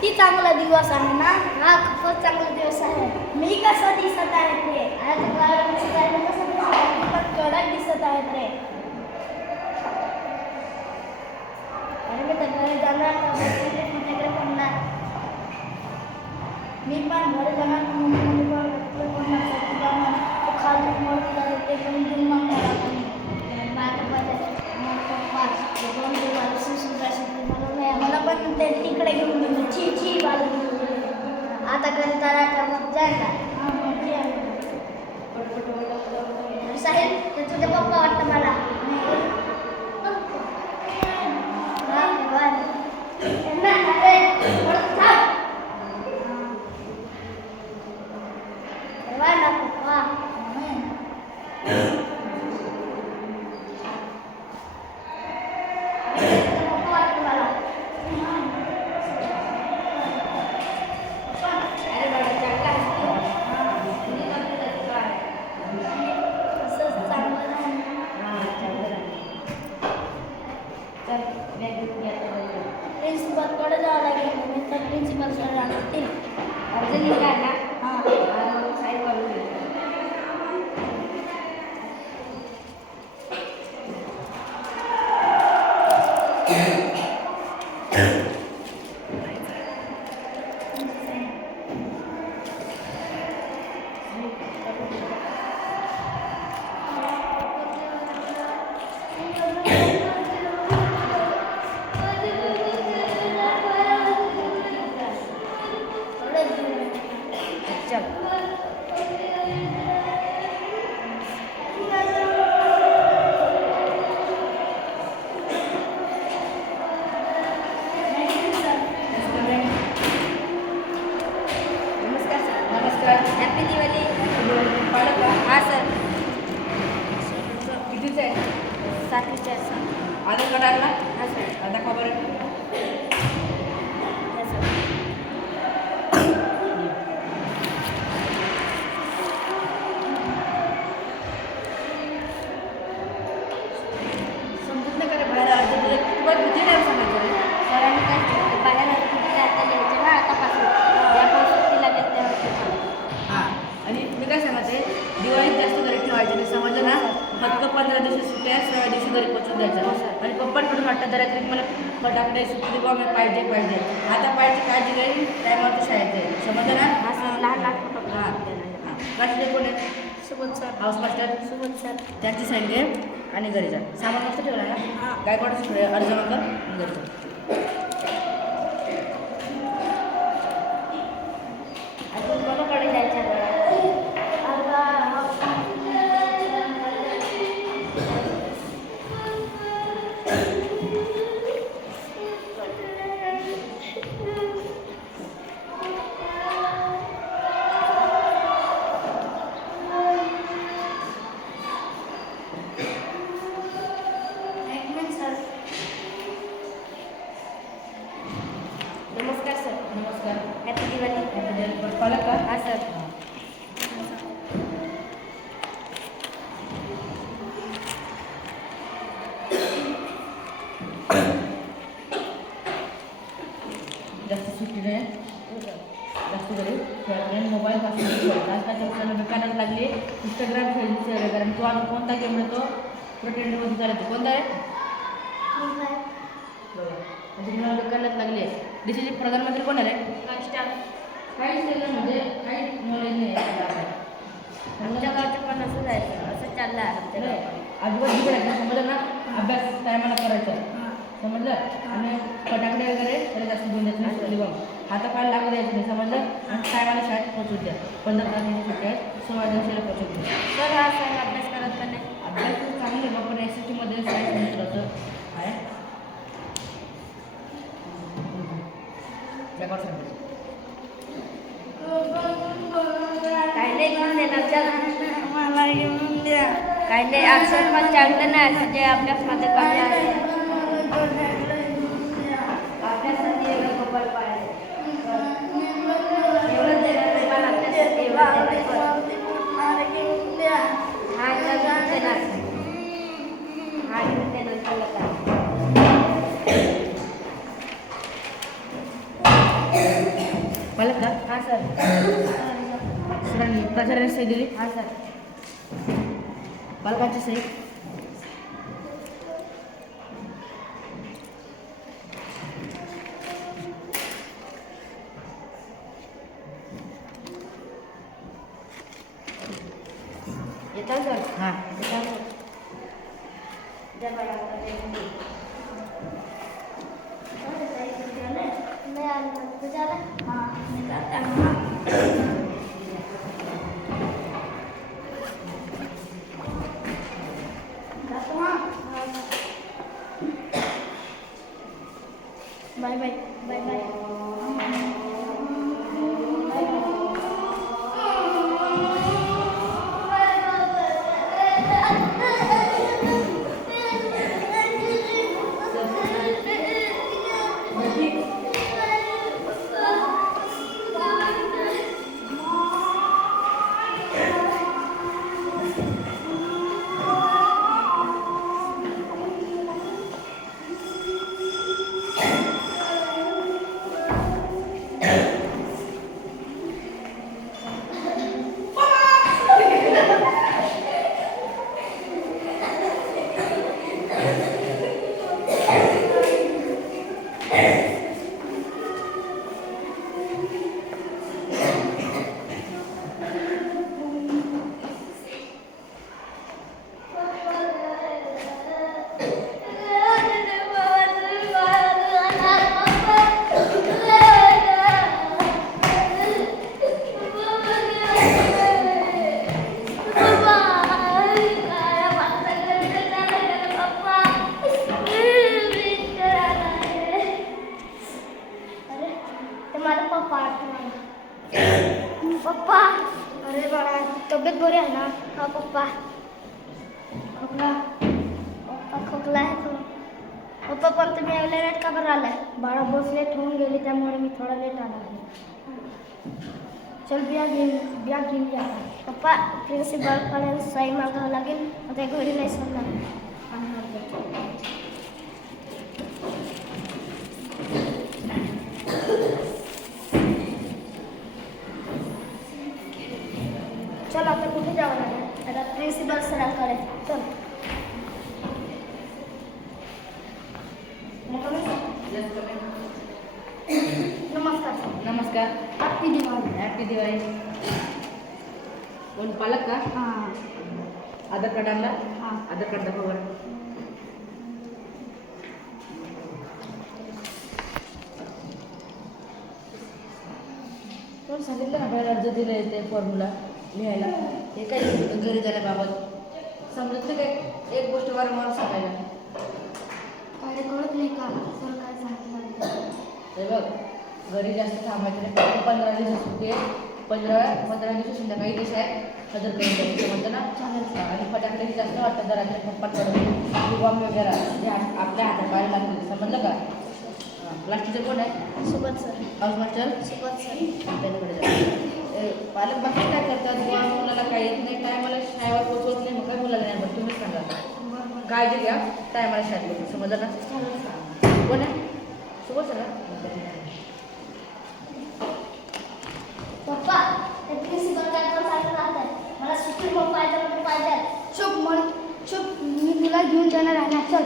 किती चांगला दिवस आहे ना. हा खूपच चांगला दिवस आहे. मी कसं दिसत आहे ते पण कडक दिसत आहेत रे. आणि मी तर घरी जाणार फटाकडे फोडणार. मी पण घरी जाणार खाली मोडते ते पण घेऊन मग मला पण ते तिकडे घेऊन गेलो. छी छी बाजू आता घरी जाणार जायला. साहिल ते तुझे पप्पा वाटतं मला. प्रिन्सिपलकडे जावं लागेल. मी तर प्रिन्सिपल सर राहतील. अर्ज लिहिला ना. हां साईन करून घे. हॅपी दिवाळी. हां सर. कितीचं आहे? 7वीचे आहे सर. आधार कार्ड आणला? हां सर. आता खबर आहे. हां सर. समजत नाही का रे बाहेर अर्ज दिले तुम्हाला किती नाही सांगायचं रे. सरांनी काय सांगितलं बाहेर आता लिहायचं ना आतापासून ज्यापासून ती लागेल तेव्हा. हां आणि मी काय सांगते दिवाळीत जास्त घरी ठेवायचं नाही समजलं ना. फक्त 15 दिवशी सुट्ट्या 16 दिवशी घरी पोचून द्यायचं. आणि पप्पांकडून वाटतं जरा तरी मला फटाकडे सुट्टी दिवा मी पाहिजे. आता पाहिजे काळजी घेईल टायमावर तर शाळेत जाईल. समजलं ना. हां सर. लहान फोटो हां क्लासचे कोण आहे? सोबत सर. हाऊस मास्टर सोबत सर. त्यांची साईन घे आणि घरी जा. सामान मस्त ठेवला ना. गायकवाड अर्ज नका घरी जा. अजून कोणाकडे जायचं नमस्कार सर. नमस्कार. हॅपी दिवाळी. पालक का? हां सर. जास्त सुट्टी नाही जास्त घरी खेळायला मोबाईल पासून आजकालच्या मुलांना दुकानात लागली इंस्टाग्राम खेळायची. कारण तू आम्ही कोणता गेम मिळतो प्रोटेंडमध्ये चालतो कोणता आहे म्हणजे मुलांना दुकानात लागले. देशाचे प्रधानमंत्री कोण आहे? काहीच नाही म्हणजे काही नॉलेज नाही आहे. आमच्या गावचं पण असंच आहे सर. असं चाललं आहे आमच्या गावात. आजूबाजू जिकडे समजलं ना अभ्यास टायमाला करायचा समजलं. आणि फटाकडे वगैरे त्याला जास्त घेऊन द्यायचं नाही. दिवा हातापायला लागू द्यायचं नाही समजलं. आणि टायमाला शाळेत पोचवून द्या. 15 तारखेची सुट्टी आहे 16 दिवसाला पोचवून द्या. सर हा सर अभ्यास करत पण नाही. अभ्यास तर चांगले आहे पण SST मध्ये सायन्स महत्त्वाचं आहे. रेकॉर्ड सांगायचं काही नाही घेऊन देणार चल. मला घेऊन द्या. काही नाही अक्षर पण चांगलं नाही असं जे अभ्यासमध्ये कमी आहे. अभ्यासाची एवढं मोबाईल पाहिजे एवढं देणार नाही पण अभ्यासासाठी एवढं देणार. हां चल देणार. हां घेऊन देणार चल आता. पालक का हां सर. सरांनी प्राचार्याने सही दिली. हां सर. पालकांची सही. येतात सर. हां येतात सर. द्या मॅडमला ते. नाही आलं तुझ्या आलं हां. बाय बाय बाय बाय पप्पा अरे बाळा तब्येत बरी आहे ना हा पप्पा खोकला पप्पा खोकला आहे तो पप्पा पण तुम्ही एवढ्या लेट का बरं आलाय बाळा बस लेट होऊन गेली त्यामुळे मी थोडा लेट आला आहे चल बिया घेऊन या पप्पा प्रिन्सिपलकडे सही मागावं लागेल आता घरी नाही सोडणार चल आता कुठे जावं लागेल आता प्रिन्सिपल सरांकडे चल नमस्कार नमस्कार. Happy Diwali happy Diwali. कोण पालक का हां आधार कार्ड आणला. हां आधार कार्ड दाखवा बरं. कोण सांगितलं ना बाहेर अर्ज दिले ते फॉर्म्युला लिहायला हे काय घरी जाण्याबाबत समजत नाही काय एक गोष्ट वारंवार सांगायला काय कळत नाही का सर काय सांगितलं हे बघ घरी जास्त थांबायचं नाही फक्त 15 दिवस सुट्टी आहे 15 दिवस संध्याकाळी दिवस आहे हजर करून द्यायचं म्हणतं ना चालेल आणि फटाकडे जास्त वाटतं जरा पप्पांकडून बॉम्ब वगैरे जे आपल्या हातात पाहायला लागतील समजलं का क्लास टीचर कोण आहे सोबत सर हाऊस मास्टर सोबत सर त्यांच्याकडे जा पालक बाकी काय करतात बुवा मुलाला काय येत नाही टायमाला शाळेवर पोचवत नाही मग काय मुलाला नाही बरं तुम्हीच सांगा काळजी घ्या टायमाला शाळेत पोचव समजलं ना कोण आहे सोबत सर पप्पा ते प्रिन्सिपल काय पण सांगत राहतात मला सुट्टी मग पाहिजे चुप मग चुप मी तुला घेऊन जाणार आहे ना चल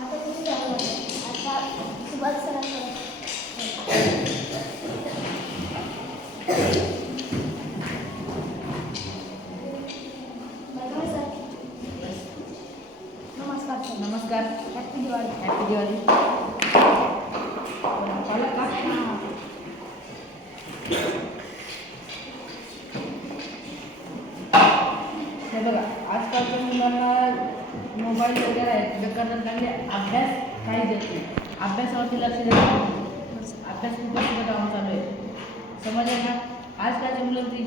आता तुम्ही जावं लागेल आता सुभाष सरांकडे नमस्कार सर नमस्कार. Happy Diwali happy Diwali. पालक का हे बघा आजकालच्या मुलांना मोबाईल वगैरे आहेत बेकार चांगले अभ्यास काही देत नाही अभ्यासावरती लक्ष देत अभ्यास खूपच सुद्धा काम चालू आहे समजलं ना आजकालच्या मुलांची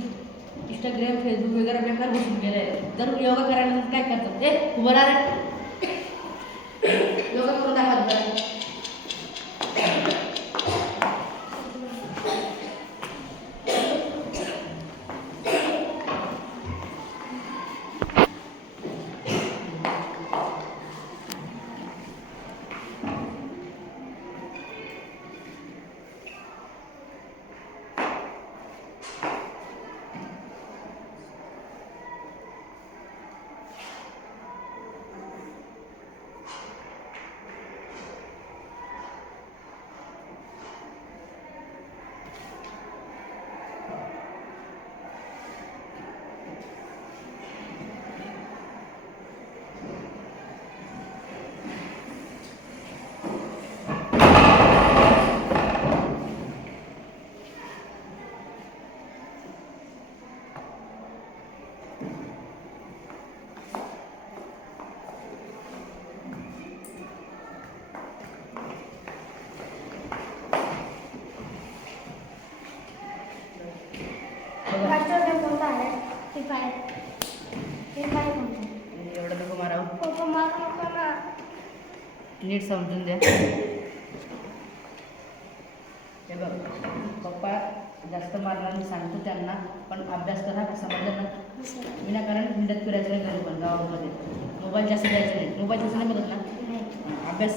इंस्टाग्राम फेसबुक वगैरे बेकार बसून गेले आहे जर योगा करायला काय करतात ते उभं राहा योगा करून दाखवा बरं नीट समजून द्या. हे बघ, पप्पा जास्त मारणार मी सांगतो त्यांना, पण अभ्यास करा, समजलं ना. विनाकारण हिंडत फिरायचं नाही घरी पण गावामध्ये. मोबाईल जास्त द्यायचा नाही. मोबाईल जास्त नाही बघत ना. अभ्यास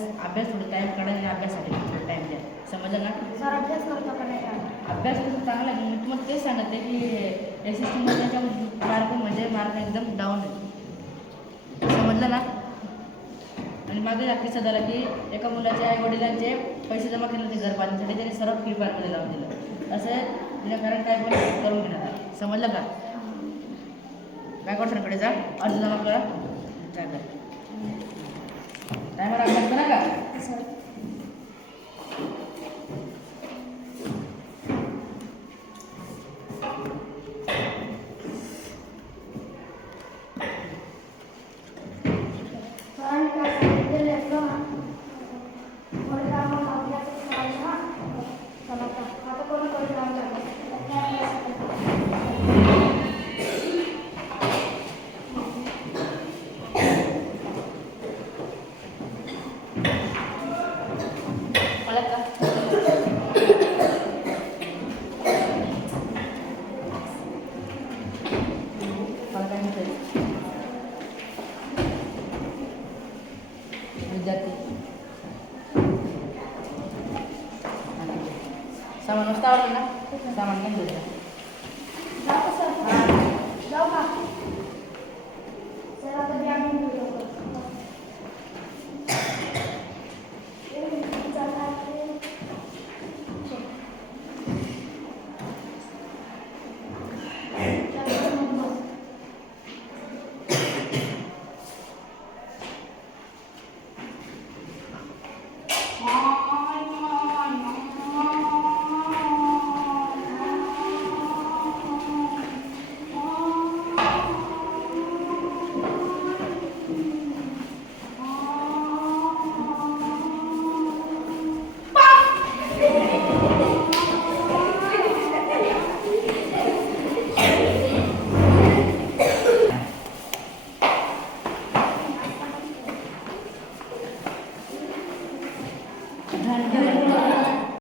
थोडं टाईम काढा आणि अभ्यासासाठी थोडं टाईम द्या, समजलं ना. सर अभ्यास करतो का नाही का? अभ्यास कसं चांगला आहे. मी तुम्हाला तेच सांगते की SST मध्ये मार्क एकदम डाऊन आहे, समजलं ना. आणि मागे हा किस्सा झाला की एका मुलाच्या आई वडिलांचे पैसे जमा केले होते घर बांधण्यासाठी, त्याने सरळ फ्री फायरमध्ये लावून दिलं. असं विनाकारण काय पण करून घेणार आहे, समजलं का. गायकवाड सरकडे जा, अर्ज जमा करा, जा करा. टायमाला अभ्यास करा का. सर सरांनी काय सांगितलेलं आहे ना, थोडं कामात अभ्यास करायचा. चला आता कोणाकडे जाऊन लागलं. मला का मला काय म्हणते विद्यार्थी सामान वाजता आवडलं ना, सामान घेऊन जा.